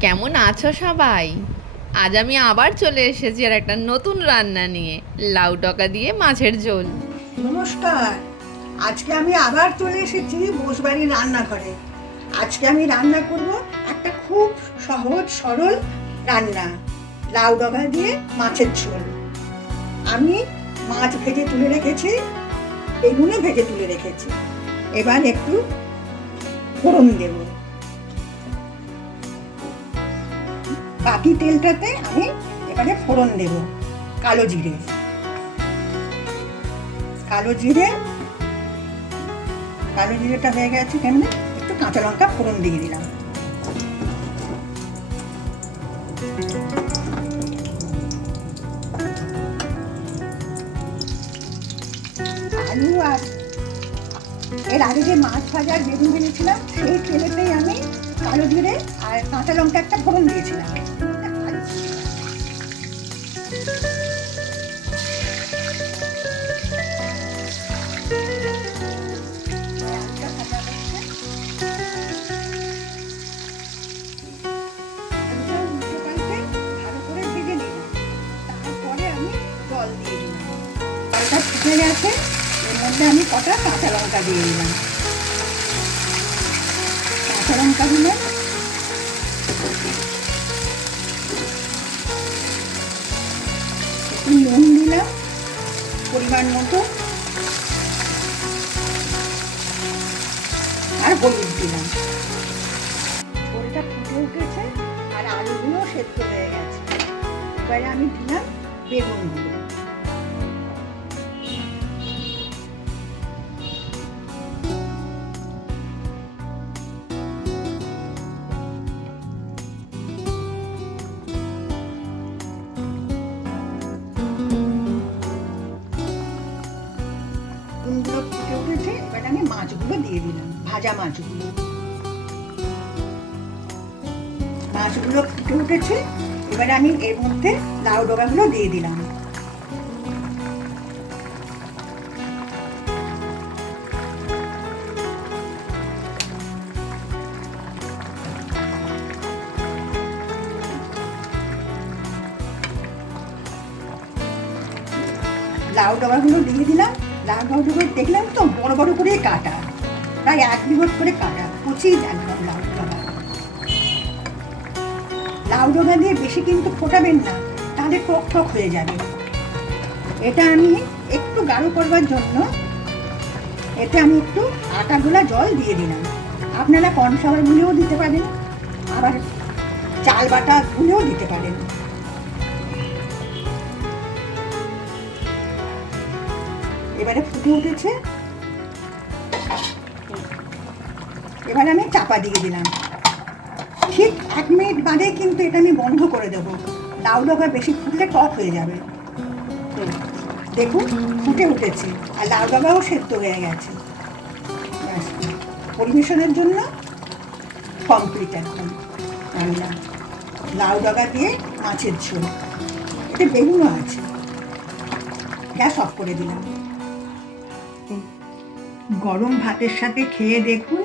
কেমন আছো সবাই? আজ আমি আবার চলে এসেছি আর একটা নতুন রান্না নিয়ে, লাউ ডকা দিয়ে মাছের ঝোল। নমস্কার। আজকে আমি আবার চলে এসেছি বসবাড়ি রান্নাঘরে। আজকে আমি রান্না করব একটা খুব সহজ, সরল রান্না, লাউ ডগা দিয়ে মাছের ঝোল। আমি মাছ ভেজে তুলে রেখেছি বেগুনে ভেজে তুলে রেখেছি। এবার একটু ফোড়ন দেব। বাকি তেলটাতে আমি এবারে ফোড়ন দেব, কালো জিরে। কালো জিরে, কালো জিরেটা হয়ে গেছে কেমনে? একটু কাঁচা লঙ্কা ফোড়ন দিয়ে দিলাম। আলু আর এর আগে যে মাছ ভাজার বেগুন ভেজেছিলাম, সেই তেলেতেই কালো জিরে আর কাঁচা লঙ্কা একটা ফোড়ন দিয়েছিলাম। জল এর মধ্যে আমি কটা কাঁচা লঙ্কা দিয়ে দিলাম। কাঁচা লঙ্কাগুলো একটু নুন দিলাম, পরিমাণ মতো। আর হলুদ দিলাম। ঝোলটা ফুটে উঠেছে, আর আলুগুলো সেদ্ধ হয়ে গেছে। এবারে আমি দিলাম বেগুনগুলো বেগুনগুলো ফুটে উঠেছে, এবারে আমি মাছগুলো দিয়ে দিলাম, ভাজা মাছগুলো। মাছগুলো ফুটে উঠেছে, এবারে আমি এর মধ্যে লাউ ডগাগুলো দিয়ে দিলাম। লাউ ডগাগুলো দিয়ে দিলাম লাউ ডগাগুলো দেখলাম তো, বড় বড় করে কাটা। প্রায় এক বিঘট করে কাটা, কচি একদম লাউ ডগা লাউ ডগা দিয়ে বেশি কিন্তু ফোটাবেন না, তাহলে টক টক হয়ে যাবে। এটা আমি একটু গাঢ় করবার জন্য এতে আমি একটু আটা গোলা জল দিয়ে দিলাম। আপনারা কর্নফ্লাওয়ার গুলেও দিতে পারেন, আবার চাল বাটা গুলেও দিতে পারেন। এবারে ফুটে উঠেছে। এবারে আমি চাপা দিয়ে দিলাম। ঠিক এক মিনিট বাদে কিন্তু এটা আমি বন্ধ করে দেবো। লাউ ডগা বেশি ফুটলে টক হয়ে যাবে। দেখুন, ফুটে উঠেছে। আর লাউ ডগাও সেদ্ধ হয়ে গেছে। পরিবেশনের জন্য কমপ্লিট একদম। রান্না। লাউ ডগা দিয়ে মাছের ঝোল। এটা বেগুনও আছে। গ্যাস অফ করে দিলাম। গরম ভাতের সাথে খেয়ে দেখুন,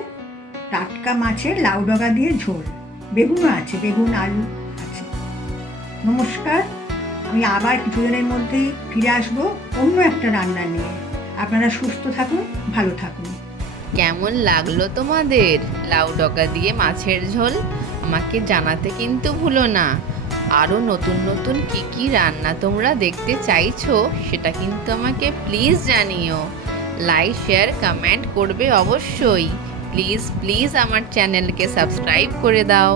টাটকা মাছের লাউ ডগা দিয়ে ঝোল। বেগুনও আছে, বেগুন, আলু আছে। নমস্কার, আমি আবার কিছুদিনের মধ্যেই ফিরে আসব অন্য একটা রান্না নিয়ে। আপনারা সুস্থ থাকুন, ভালো থাকুন। কেমন লাগল তোমাদের লাউ ডগা দিয়ে মাছের ঝোল? আমাকে জানাতে কিন্তু ভুলো না। আরও নতুন নতুন কি কি রান্না তোমরা দেখতে চাইছো, সেটা কিন্তু আমাকে প্লিজ জানিও। লাইক শেয়ার কমেন্ট করবে অবশ্যই। প্লিজ প্লিজ আমার চ্যানেলকে সাবস্ক্রাইব করে দাও।